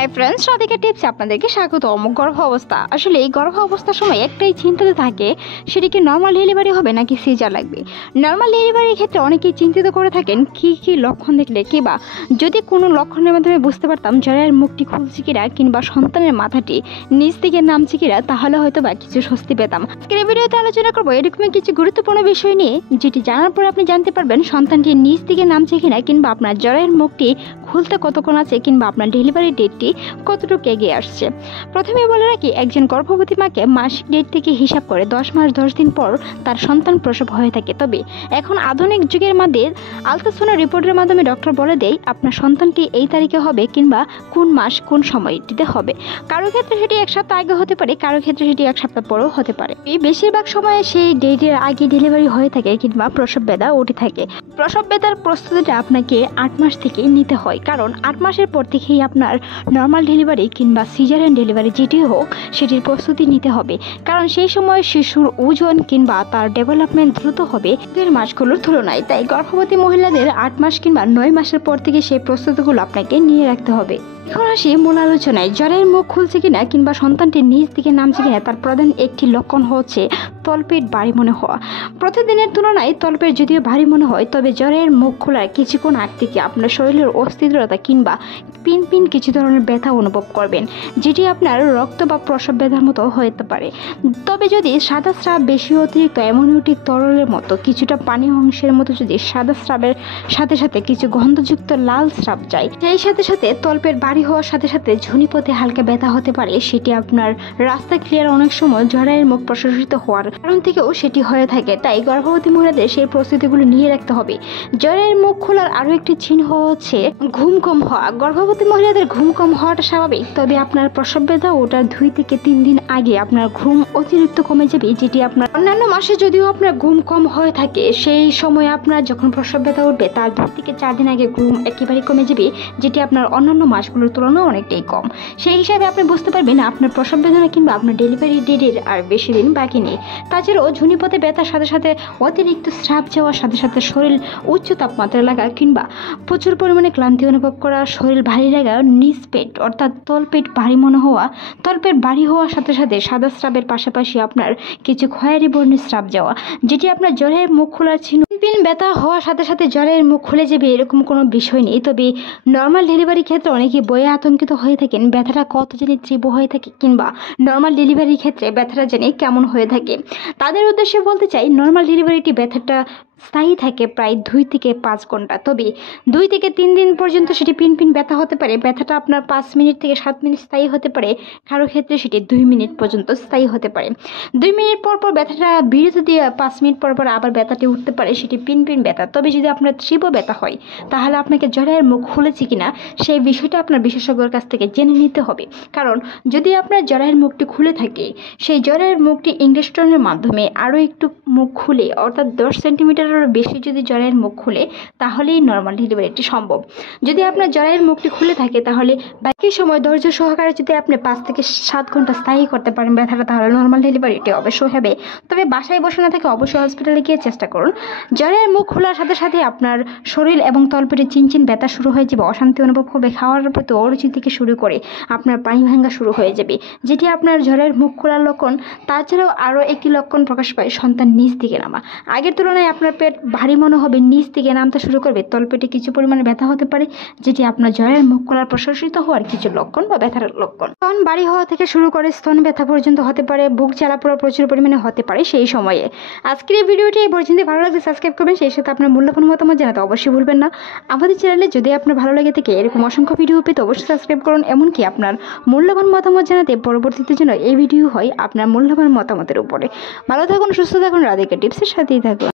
Hi friends, Radhika টিপসে আপনাদেরকে স্বাগতম। গর্ভাবস্থা, আসলে এই গর্ভাবস্থার সময় একটাই চিন্তাতে থাকে, সেটি কি নর্মাল ডেলিভারি হবে নাকি সিজার লাগবে। নর্মাল ডেলিভারির ক্ষেত্রে অনেকেই চিন্তিত করে থাকেন কি কি লক্ষণ দেখলে, কিংবা যদি কোনো লক্ষণের মাধ্যমে বুঝতে পারতাম জরায়ের মুখটি খুলছে কিনা কিংবা সন্তানের মাথাটি নিচ দিকে নামছে কিনা, তাহলে হয়তো বা কিছু স্বস্তি পেতাম। আজকের এই ভিডিওতে আলোচনা করবো এরকম কিছু গুরুত্বপূর্ণ বিষয় নিয়ে, যেটি জানার পর আপনি জানতে পারবেন সন্তানটি নিচ দিকে নামছে কিনা, কিংবা আপনার জরায়ের মুখটি খুলতে কতক্ষণ আছে, কিংবা আপনার ডেলিভারি ডেটটি কতটুকু এগিয়ে আসছে। প্রথমে বলে রাখি, একজন গর্ভবতী মাকে মাসিক ডেট থেকে হিসাব করে 10 মাস 10 দিন পর তার সন্তান প্রসব হয়ে থাকে। তবে এখন আধুনিক যুগের মধ্যে আলট্রাসাউন্ড রিপোর্টের মাধ্যমে ডক্টর বলে দেয় আপনার সন্তানটি এই তারিখে হবে, কিংবা কোন মাস কোন সময়টিতে হবে। কারো ক্ষেত্রে সেটি এক সপ্তাহ আগে হতে পারে, কারো ক্ষেত্রে সেটি এক সপ্তাহ পরেও হতে পারে। বেশিরভাগ সময়ে সেই ডেটের আগে ডেলিভারি হয়ে থাকে কিংবা প্রসব ব্যথা উঠে থাকে। প্রসব ব্যথার প্রস্তুতিটা আপনাকে 8 মাস থেকে নিতে হয়, কারণ 8 মাসের পর থেকেই আপনার নর্মাল ডেলিভারি কিংবা সিজারিয়ান ডেলিভারি যেটি হোক সেটির প্রস্তুতি নিতে হবে। কারণ সেই সময় শিশুর ওজন কিংবা তার ডেভেলপমেন্ট দ্রুত হবে আগের মাসগুলোর তুলনায়। তাই গর্ভবতী মহিলাদের 8 মাস কিংবা 9 মাসের পর থেকে সেই প্রস্তুতিগুলো আপনাকে নিয়ে রাখতে হবে। এখন আসি মূল আলোচনায়। জরায়ের মুখ খুলছে কিনা কিংবা সন্তানটির নিচ দিকে নামছে কিনা তার প্রধান একটি লক্ষণ হচ্ছে তলপেট ভারী মনে হওয়া। প্রতিদিনের তুলনায় তলপেট যদিও ভারী মনে হয়, তবে জরায়ের মুখ খোলার কিছুক্ষণ আগ থেকে আপনার শরীরের অস্থিরতা কিংবা পিন পিন কিছু ধরনের ব্যথা অনুভব করবেন, যেটি আপনার রক্ত বা প্রসব ব্যথার মতো হতে পারে। তবে যদি সাদা স্রাব বেশি অতিরিক্ত অ্যামোনিয়টিক তরলের মতো কিছুটা পানি অংশের মতো যদি সাদা স্রাবের সাথে সাথে কিছু গন্ধযুক্ত লাল স্রাব যায়, সেই সাথে সাথে তলপেট ভারী হওয়ার সাথে সাথে ঝুনিপথে হালকা ব্যথা হতে পারে, সেটি আপনার রাস্তা ক্লিয়ার অনেক সময় জরায়ের মুখ প্রসারিত হওয়ার কারণ থেকেও সেটি হয়ে থাকে। তাই গর্ভবতী মহিলাদের সেই প্রস্তুতিগুলো নিয়ে রাখতে হবে। জরায়ের মুখ খোলার আরও একটি চিহ্ন হচ্ছে ঘুম কম হওয়া। গর্ভবতী মহিলাদের ঘুম কম হওয়াটা স্বাভাবিক, তবে আপনার প্রসব ব্যথা ওটার 2 থেকে 3 দিন আগে আপনার ঘুম অতিরিক্ত কমে যাবে, যেটি আপনার অন্যান্য মাসে যদিও আপনার ঘুম কম হয়ে থাকে, সেই সময় আপনার যখন প্রসব ব্যথা উঠবে তার 2 থেকে 4 দিন আগে ঘুম একেবারে কমে যাবে, যেটি আপনার অন্যান্য মাসগুলোর তুলনায় অনেকটাই কম। সেই হিসাবে আপনি বুঝতে পারবেন আপনার প্রসব বেদনা কিংবা আপনার ডেলিভারি ডেটের আর বেশি দিন বাকি নেই। তাছাড়াও ঝুনিপথে ব্যথার সাথে সাথে অতিরিক্ত স্রাব যাওয়ার সাথে সাথে শরীর উচ্চ তাপমাত্রা লাগা কিংবা প্রচুর পরিমাণে ক্লান্তি অনুভব করা, শরীর ভারী লাগা, নিচ পেট অর্থাৎ তলপেট ভারী মনে হওয়া, তলপেট ভারী হওয়ার সাথে সাথে সাদা স্রাবের পাশাপাশি আপনার কিছু খয়েরি বর্ণের স্রাব যাওয়া, যেটি আপনার জরায়ের মুখ খোলার চিহ্ন। পিন ব্যথা হওয়ার সাথে সাথে জরায়ের মুখ খুলে যাবে এরকম কোনো বিষয় নেই। তবে নর্মাল ডেলিভারির ক্ষেত্রে অনেকে বয়ে আতঙ্কিত হয়ে থাকেন ব্যথাটা কত জানি তীব্র হয়ে থাকে, কিংবা নর্মাল ডেলিভারির ক্ষেত্রে ব্যথাটা জানি কেমন হয়ে থাকে। তাদের উদ্দেশ্যে বলতে চাই, নর্মাল ডেলিভারিটি ব্যথাটা স্থায়ী থাকে প্রায় 2 থেকে 5 ঘন্টা। তবে 2 থেকে 3 দিন পর্যন্ত সেটি পিন পিন ব্যথা হতে পারে। ব্যথাটা আপনার 5 মিনিট থেকে 7 মিনিট স্থায়ী হতে পারে, কারো ক্ষেত্রে সেটি 2 মিনিট পর্যন্ত স্থায়ী হতে পারে। 2 মিনিট পর পর ব্যথাটা বিরতি দিয়ে 5 মিনিট পর পর আবার ব্যথাটি উঠতে পারে, সেটি পিন পিন ব্যথা। তবে যদি আপনার তীব্র ব্যথা হয়, তাহলে আপনাকে জরায়ের মুখ খুলেছে কিনা সেই বিষয়টা আপনার বিশেষজ্ঞের কাছ থেকে জেনে নিতে হবে। কারণ যদি আপনার জরায়ের মুখটি খুলে থাকে, সেই জরায়ের মুখটি ইনজেকশনের মাধ্যমে আরও একটু মুখ খুলে অর্থাৎ 10 সেন্টিমিটার বেশি যদি জরায়ের মুখ খুলে, তাহলেই নর্মাল ডেলিভারিটি সম্ভব। যদি আপনার জরায়ের মুখটি খুলে থাকে, তাহলে বাকি সময় ধৈর্য সহকারে যদি আপনি 5 থেকে 7 ঘন্টা স্থায়ী করতে পারেন ব্যথাটা, তাহলে নর্মাল ডেলিভারিটি অবশ্যই হবে। তবে বাসায় বসে না থেকে অবশ্যই হসপিটালে গিয়ে চেষ্টা করুন। জরায়ের মুখ খোলার সাথে সাথে আপনার শরীর এবং তলপেটে চিনচিন ব্যথা শুরু হয়ে যাবে, অশান্তি অনুভব হবে, খাওয়ার প্রতি অরুচি থেকে শুরু করে আপনার পানি ভাঙা শুরু হয়ে যাবে, যেটি আপনার জরায়ের মুখ খোলার লক্ষণ। তাছাড়াও আরও একটি লক্ষণ প্রকাশ পায় সন্তান নিচ দিকে নামা। আগের তুলনায় আপনার পেট ভারী মনে হবে, নিচ থেকে নামতে শুরু করবে, তলপেটে কিছু পরিমাণে ব্যথা হতে পারে, যেটি আপনার জরায়ের মুখ খোলার প্রসারিত হওয়ার কিছু লক্ষণ বা ব্যথার লক্ষণ। স্তন ভারী হওয়া থেকে শুরু করে স্তন ব্যথা পর্যন্ত হতে পারে, বুক জ্বালা পোড়া প্রচুর পরিমাণে হতে পারে সেই সময়ে। আজকের এই ভিডিওটি এই পর্যন্ত ভালো লাগলে সাবস্ক্রাইব করবেন, সেই সাথে আপনার মূল্যবান মতামত জানাতে অবশ্যই ভুলবেন না। আমাদের চ্যানেলে যদি আপনার ভালো লাগে থাকে এরকম অসংখ্য ভিডিও পেতে অবশ্যই সাবস্ক্রাইব করুন। এমনকি আপনার মূল্যবান মতামত জানাতে পরবর্তীতে জন্য এই ভিডিও হয় আপনার মূল্যবান মতামতের উপরে। ভালো থাকুন, সুস্থ থাকুন, রাধিকা টিপসের সাথেই থাকুন।